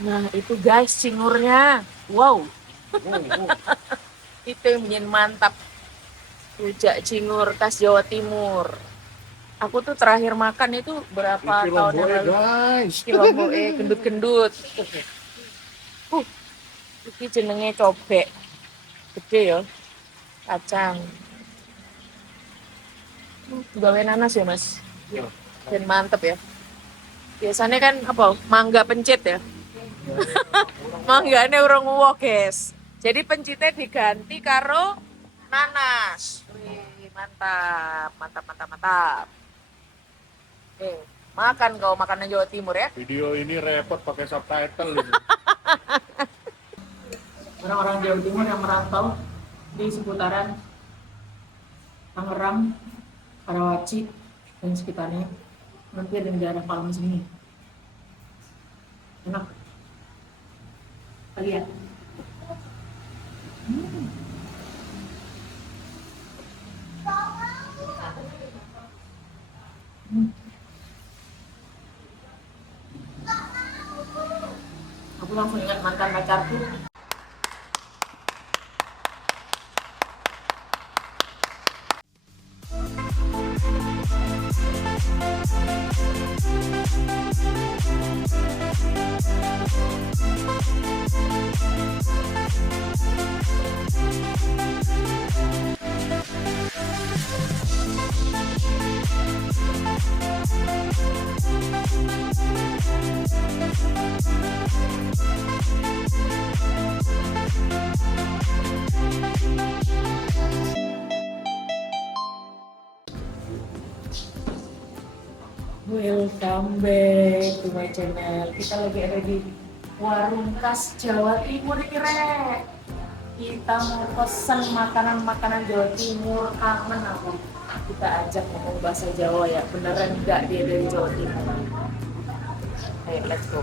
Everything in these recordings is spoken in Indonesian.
Nah, itu guys cingurnya. Wow, itu yang bikin mantap. Rujak cingur khas Jawa Timur. Aku tuh terakhir makan itu berapa Iki tahun yang lomboe lalu. guys. Iki lomboke gendut-gendut. Uh, iki jenenge cobek. Gede ya, kacang. Gawe nanas ya, Mas. Ya, Dan mantep ya. Biasanya kan apa? Mangga pencit ya. Manggane urung uwoh, guys. Jadi pencitnya diganti karo nanas. Wih, mantap, mantap, mantap, mantap. Oke, makan kau makanan Jawa Timur ya. video ini repot pakai subtitle ini. Orang-orang Jawa Timur yang merantau di seputaran Tangerang, Karawaci, dan sekitarnya mampir di daerah Palem sini. Enak. Lihat. Aku langsung ingat mantan pacarku. Welcome back to my channel. Kita lagi ada di warung khas Jawa Timur ini, Rek. Kita mau pesen makanan-makanan Jawa Timur, kangen aku. Kita ajak ngomong bahasa Jawa ya, beneran enggak dia dari Jawa Timur. Ayo, let's go.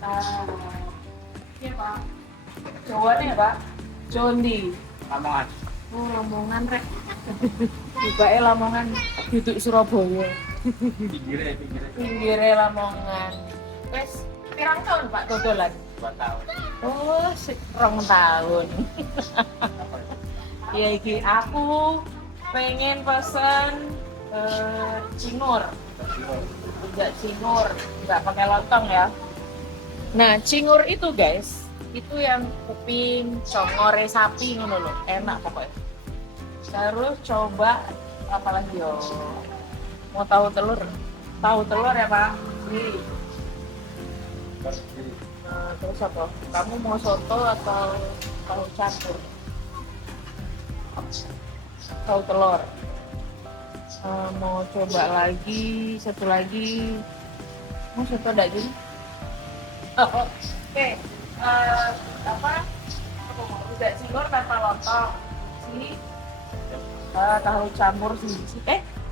Ah, iya Pak. Jawa nih ya Pak. Jondi. Lamongan. Oh, Lamongan Rek. Tibake Lamongan duduk Surabaya. Pinggire Lamongan. Wes pirang tahun Pak dodolan? 2 tahun. Oh, rong tahun. Ya iki aku pengen pesen cingur. Rujak cingur, nggak pakai lontong ya. Nah, cingur itu guys, itu yang kuping congore sapi ngono loh, enak pokoknya. Terus coba apa lagi yo? Mau tahu telur? Tahu telur ya Pak? Nih. Terus apa? Kamu mau soto atau tahu campur? Tahu telur. Mau coba lagi, satu lagi. Mau soto daging? Oh, oke. Apa? Rujak cingur tanpa lontong. Si tahu campur siji.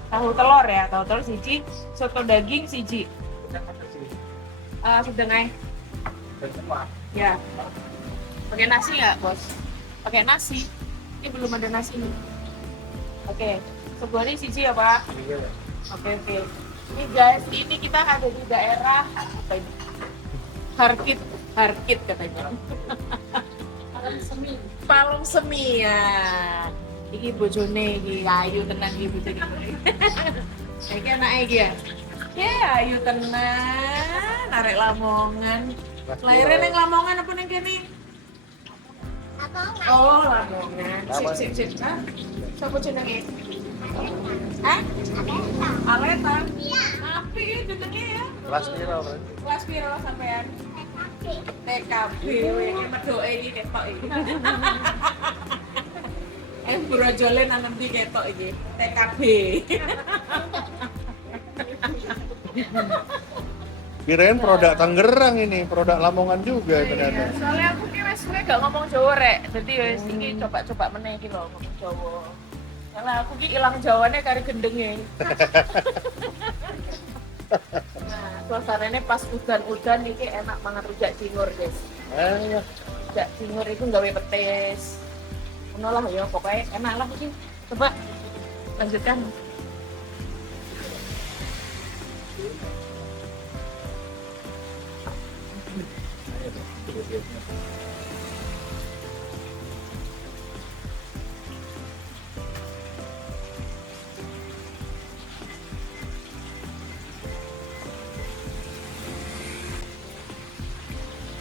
Tahu telur ya, tahu telur siji, soto daging siji. Sedang ya. Pakai nasi nggak, Bos? Pakai nasi. Ini belum ada nasi nih. Oke. Sebuah ini siji ya, Pak? Oke. Ini guys, ini kita ada di daerah apa ini? Harkit katanya. Palung Semi ya. Iki bojone iki ayu tenan iki bojone. Iki anake iki ya. Ya ayu tenan, arek Lamongan. Lahirnya neng Lamongan apa neng kene? Oh, Lamongan. Sip. Hah? Siapa jenenge? Hah? Aleta. Api jenenge ya. Kelas piro, Bro? Kelas piro sampean? TKB, ini medoke iki ketok iki. Brojole nanam di ketok iki. TKB. Kirain produk Tangerang ini, produk Lamongan juga ternyata. Soalnya aku ki wis gak ngomong Jawa rek. Dadi wis iki coba-coba meneh iki lho ngomong Jawa. Karena aku ki ilang Jawane kari gendenge. Nah, suasananya pas udan-udan iki enak banget rujak cingur, guys. Rujak cingur itu gawe petis. Ngono lah ya, pokoknya enak lah iki. Coba lanjutkan.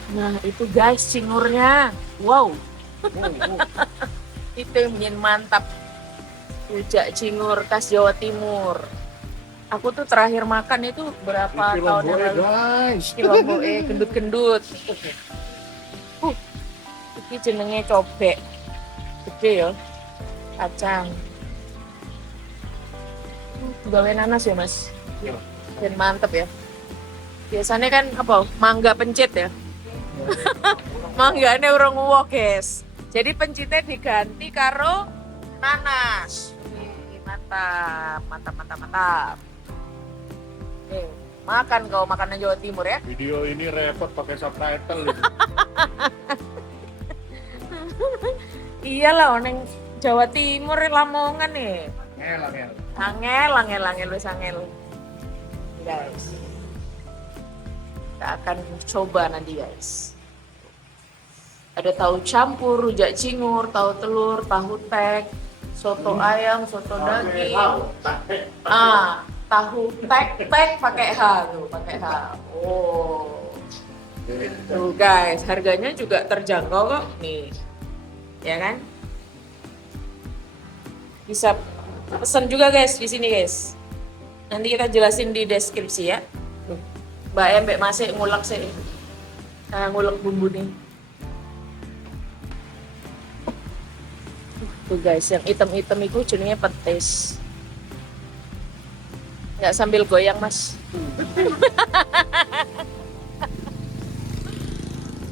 Nah itu guys cingurnya, wow. Itu yang bikin mantap. Rujak cingur khas Jawa Timur. Aku tuh terakhir makan itu berapa tahun yang lalu. Guys. Kilomboe gendut-gendut. Iki jenenge cobek. Gede ya. Kacang. Gawe nanas ya mas. Dan mantep ya. Biasanya kan apa? Mangga pencit ya. Manggane urung uwoh, guys. Jadi pencitnya diganti karo nanas. Wih, mantap, mantap, mantap, mantap. Nih, makan kau makanan Jawa Timur ya. Video ini repot pakai subtitle ini. Iyalah, oneng Jawa Timur Lamongan nih. Angel, wis angel. Guys. Kita akan coba nanti guys. Ada tahu campur, rujak cingur, tahu telur, tahu tek, soto ayam, soto daging. Tahu tek pakai H tuh, pakai H. Oh. Tuh guys, harganya juga terjangkau kok nih. Ya kan? Bisa pesan juga guys di sini guys. Nanti kita jelasin di deskripsi ya. Mbak Mbak masih ngulek sih. Ngulek bumbu nih. Tuh guys, yang hitam-hitam itu jenenge petis. Nggak sambil goyang mas.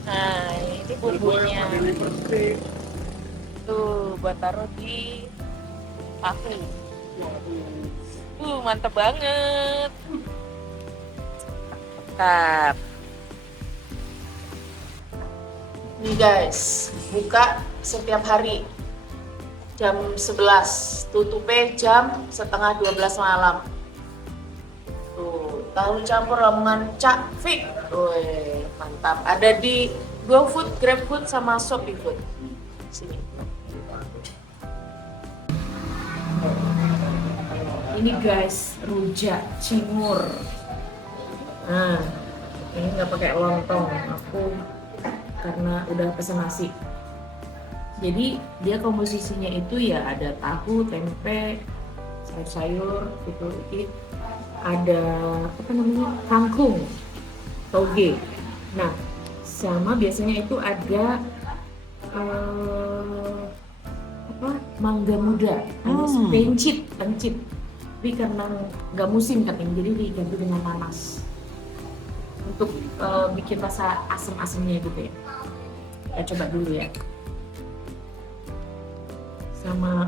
Nah ini bumbunya. Tuh buat taruh di tahu. Mantep banget. Mantap. Nih guys, buka setiap hari jam 11, tutupnya jam setengah 12 malam. Tuh, tahu campur Lamongan Cak Fik. Wih, mantap. Ada di GoFood, GrabFood sama ShopeeFood. Sini. Ini guys, rujak cingur. Nah, ini nggak pakai lontong. Aku karena udah pesen nasi. Jadi dia komposisinya itu ya ada tahu, tempe, sayur-sayur, itu ada apa namanya kangkung, toge. Nah, sama biasanya itu ada mangga muda, pencit. Tapi karena nggak musim kan ini, jadi diganti dengan nanas untuk bikin rasa asam-asamnya gitu ya. Kita coba dulu ya. Sama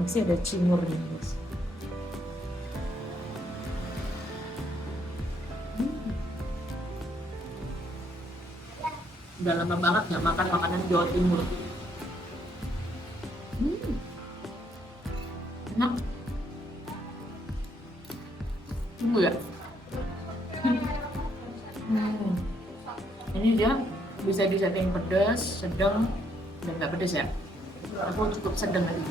masih ada cingur nih guys. Udah lama banget nggak makan makanan Jawa Timur. Enak. Tunggu ya. Ini dia bisa disetting pedas, sedang, dan nggak pedas ya. Aku cukup sedang aja.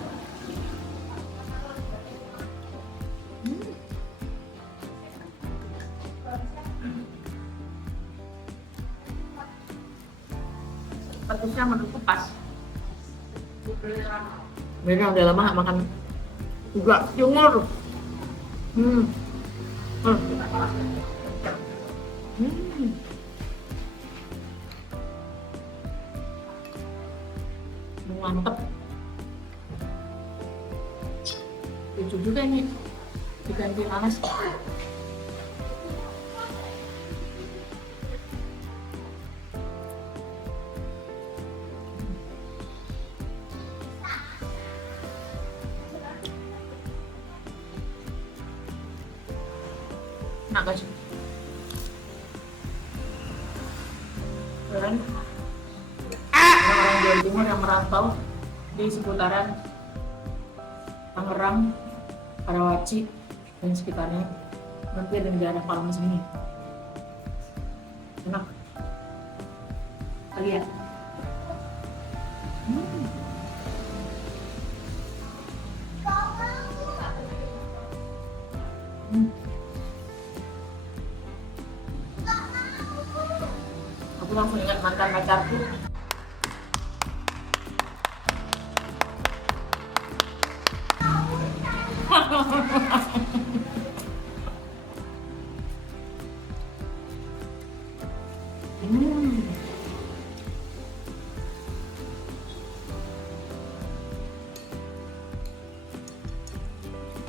Pedasnya menurutku pas. Mereka udah lama gak makan juga cingur. Mantep. Lucu juga nih diganti nanas. Enak guys. Keren. Orang Jawa Timur yang merantau di seputaran Tangerang, Karawaci dan sekitarnya, mampir di daerah Palembang sini. Enak. Lihat. Aku langsung ingat mantan pacarku.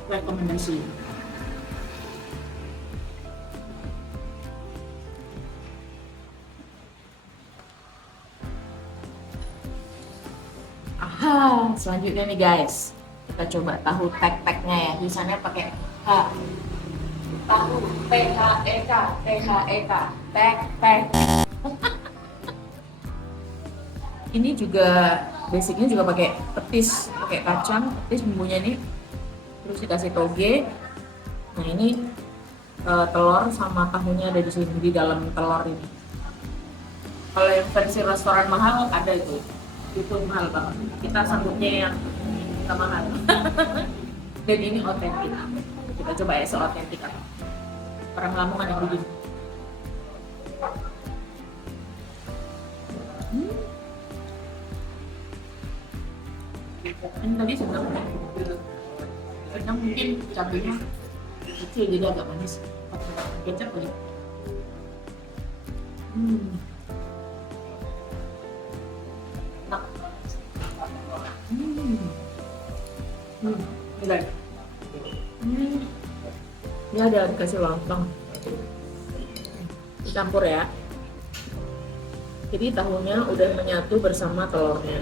Rekomendasi. Aha, selanjutnya nih guys, kita coba tahu tek-teknya ya. Tulisannya pakai H. Tahu THEK, THEK, tek-tek. Ini juga basicnya juga pakai petis, pakai kacang, petis bumbunya ini. Terus dikasih toge. Nah ini telur sama tahunya ada di sini di dalam telur ini. Kalau yang versi restoran mahal ada itu mahal banget. Kita sanggupnya yang nggak mahal. Dan ini otentik. Kita coba ya seotentik apa. Orang Lamongan yang begini. Ini tadi sebenarnya kadang mungkin cabenya kecil jadi agak manis. Kecap aja. Enak. Enggak. Ini ada dikasih lontong. Dicampur ya. Jadi tahunya udah menyatu bersama telurnya.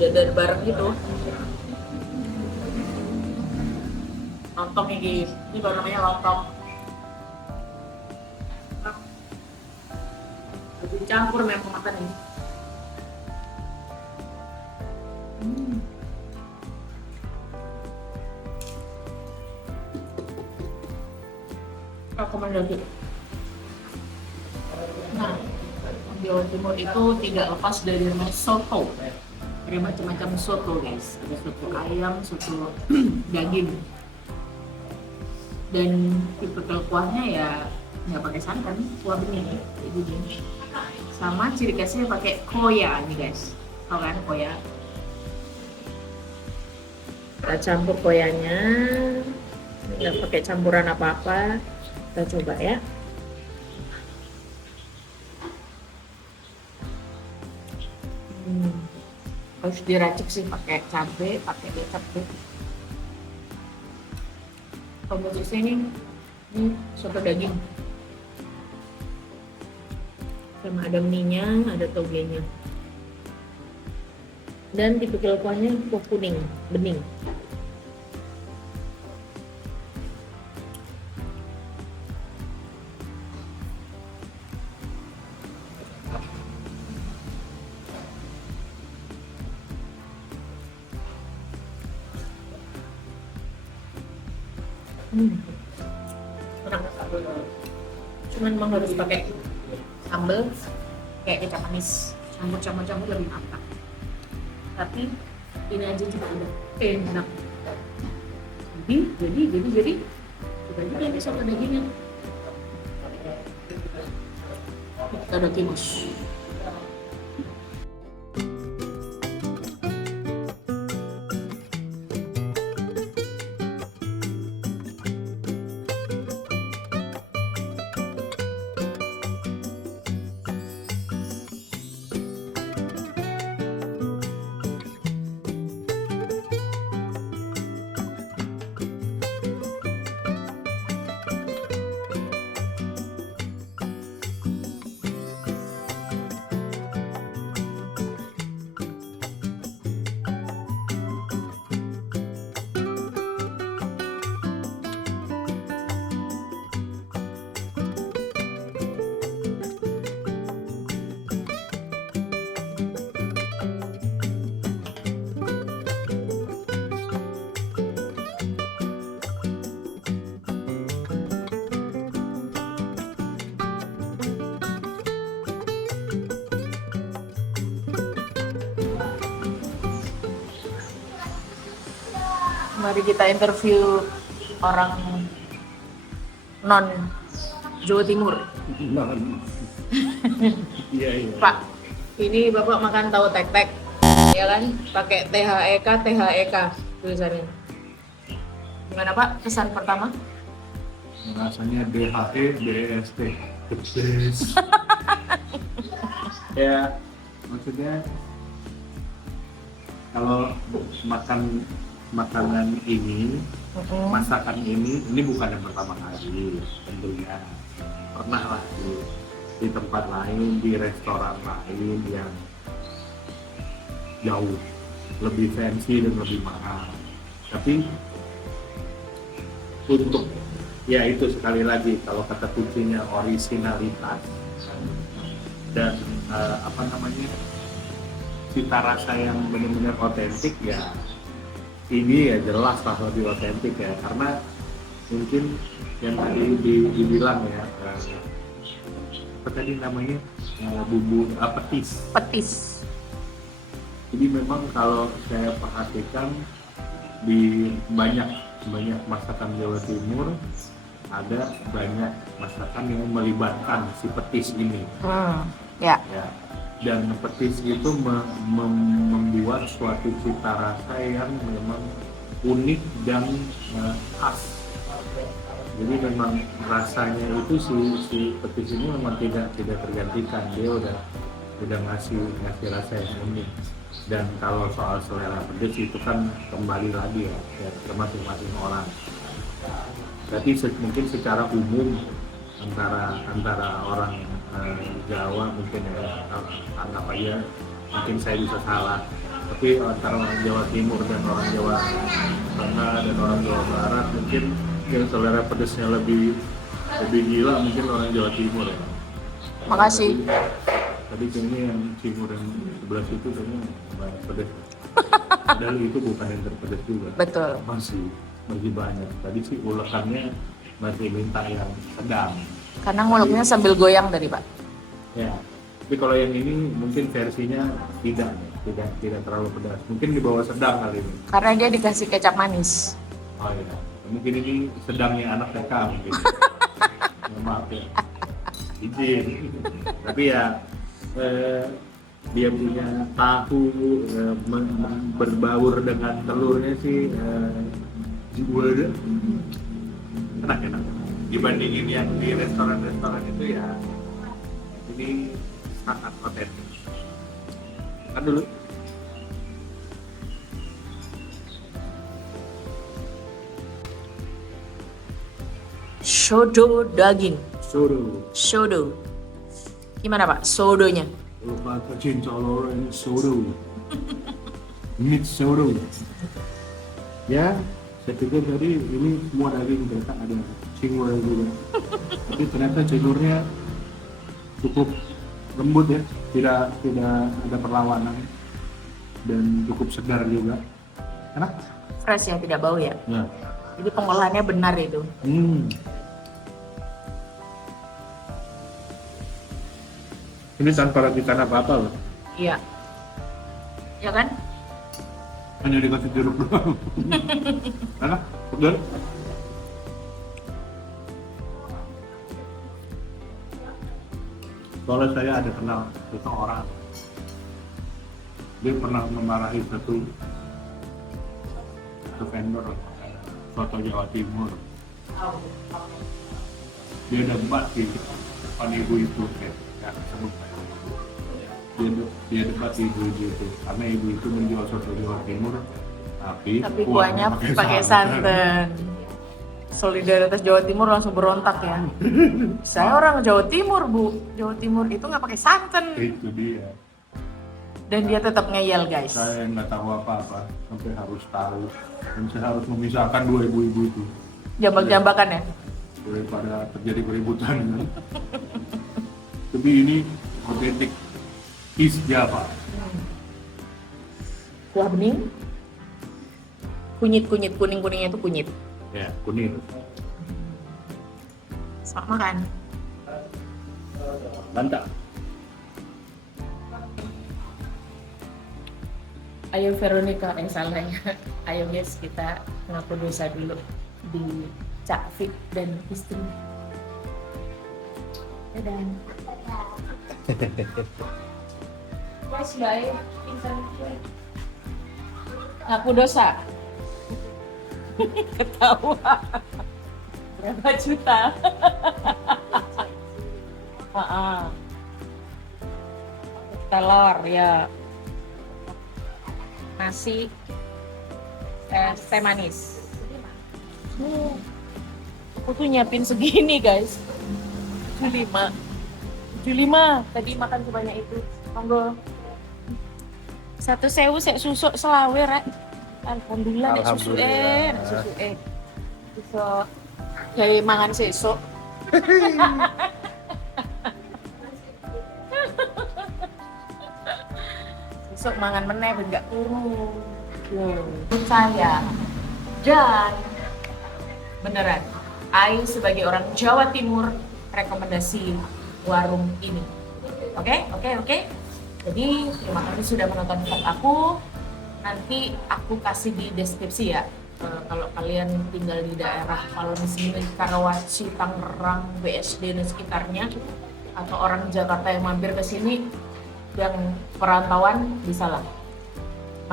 Jadi bareng gitu. Lontong ini baru namanya lontong. Jadi dicampur memang makan ini. Rekomendasi. Nah, di Jawa Timur itu tidak lepas dari namanya soto. Ada macam-macam soto guys. Ada soto ayam, soto daging. Dan tipe kuahnya ya nggak pakai santan, kuah bening kayak gini. Sama ciri khasnya pakai koya nih guys. Tahu kan koya? Kita campur koyanya, nggak pakai campuran apa-apa. Kita coba ya. Harus diracik sih pakai cabai, pakai kecap deh. Komposisinya ini soto daging sama ada mie-nya, ada togenya, dan tipikal kuahnya kuah kuning bening. Enak. Cuman memang harus pakai sambal kayak kecap manis, campur lebih mantap. Tapi ini aja juga udah enak. Jadi coba juga ini soto dagingnya. Kita udah kimus. Mari kita interview orang non Jawa Timur. Iya, iya. Pak, ini Bapak makan tahu tek-tek, ya kan? Pakai THEK, THEK tulisannya. Gimana Pak, kesan pertama? Rasanya DHE, DEST. The best. Ya, maksudnya kalau makan makanan ini, masakan ini bukan yang pertama kali tentunya. Pernah lah di tempat lain, di restoran lain yang jauh lebih fancy dan lebih mahal. Tapi untuk ya itu sekali lagi kalau kata kuncinya orisinalitas dan cita rasa yang benar-benar otentik, ya ini ya jelas lah lebih otentik ya, karena mungkin yang tadi dibilang ya apa tadi namanya bumbu petis. Jadi memang kalau saya perhatikan di banyak masakan Jawa Timur ada banyak masakan yang melibatkan si petis ini. Ya. Dan petis itu membuat suatu cita rasa yang memang unik dan khas. Jadi memang rasanya itu si petis ini memang tidak tergantikan. Dia udah ngasih rasa yang unik. Dan kalau soal selera pedas itu kan kembali lagi ya ke masing-masing orang. Berarti mungkin secara umum antara orang Jawa mungkin ya, anggap aja mungkin saya bisa salah, tapi antara orang Jawa Timur dan orang Jawa Tengah dan orang Jawa Barat mungkin yang selera pedasnya lebih gila mungkin orang Jawa Timur ya. Makasih. Tadi kayaknya yang Timur yang sebelah situ kayaknya banyak pedas. Padahal itu bukan yang terpedas juga. Betul. Masih banyak. Tadi sih ulekannya masih minta yang sedang. Karena nguleknya sambil goyang tadi Pak. Ya. Tapi kalau yang ini mungkin versinya tidak terlalu pedas. Mungkin di bawah sedang kali ini. Karena dia dikasih kecap manis. Oh iya. Mungkin ini sedangnya anak TK mungkin. Maaf ya. Izin. Tapi ya dia punya tahu berbaur dengan telurnya sih juara. Enak. Dibandingin yang di restoran itu ya ini sangat otentik. Kan dulu. Sodo daging. Sodo. Gimana Pak? Sodonya? Lupa cinta loreng sodo. Meat sodo. Ya, saya pikir tadi ini semua daging, ternyata ada cingur juga. Tapi ternyata cingurnya cukup lembut ya, tidak ada perlawanan dan cukup segar juga. Enak? Fresh ya, tidak bau ya? Ya. Jadi pengolahannya benar itu. Ini tanpa racikan apa-apa loh. Iya. Ya kan? Hanya dikasih jeruk doang. Enak? Pedas? Soalnya saya ada kenal seseorang, dia pernah memarahi satu vendor soto Jawa Timur. Dia debat di depan ibu itu, sebut dia debat di ibu itu karena ibu itu menjual soto Jawa Timur tapi kuahnya pakai santan. Solidaritas Jawa Timur langsung berontak ya. Saya orang Jawa Timur Bu, Jawa Timur itu nggak pakai santan. Itu dia. Dan dia tetap ngeyel guys. Saya nggak tahu apa-apa sampai harus tahu dan saya harus memisahkan dua ibu-ibu itu. Jambak-jambakan ya. Daripada terjadi keributan. Tapi ini otentik East Java. Kuah bening, kunyit kuningnya itu kunyit. Ya, kunyit. Selamat makan. Mantap. Ayo Veronica, salah ya. Ayo guys, kita ngaku dosa dulu di Cak Fit dan istri. Dadah. Guys, bye. Ngaku dosa. Ketawa. Berapa juta? Telur ya. Nasi. Teh manis. Aku tuh nyiapin segini guys. 75. Tadi makan sebanyak itu. Monggo. 1.000 sek susuk selawe rek. Alhamdulillah nek susu Bisa gawe mangan sesuk. Sesuk mangan meneh ben gak turu. Saya dan beneran Ai sebagai orang Jawa Timur rekomendasi warung ini. Oke. Jadi terima kasih sudah menonton vlog aku. Nanti aku kasih di deskripsi ya. Kalau kalian tinggal di daerah Palembang, Karawaci, Tangerang, BSD dan sekitarnya, atau orang Jakarta yang mampir ke sini yang perantauan, bisa lah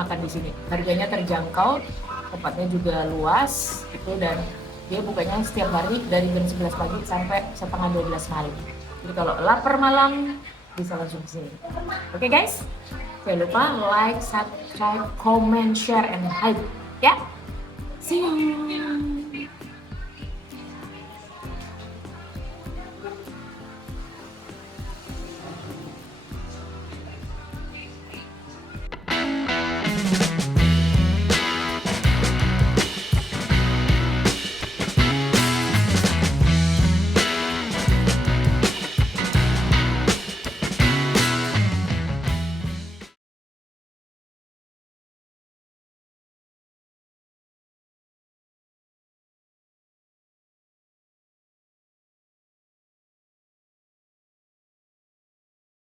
makan di sini. Harganya terjangkau, tempatnya juga luas gitu, dan dia bukanya setiap hari dari jam 11 pagi sampai setengah 12 malam. Jadi kalau lapar malam bisa langsung ke sini. Oke guys, jangan lupa like, subscribe, comment, share, and hype ya. See you.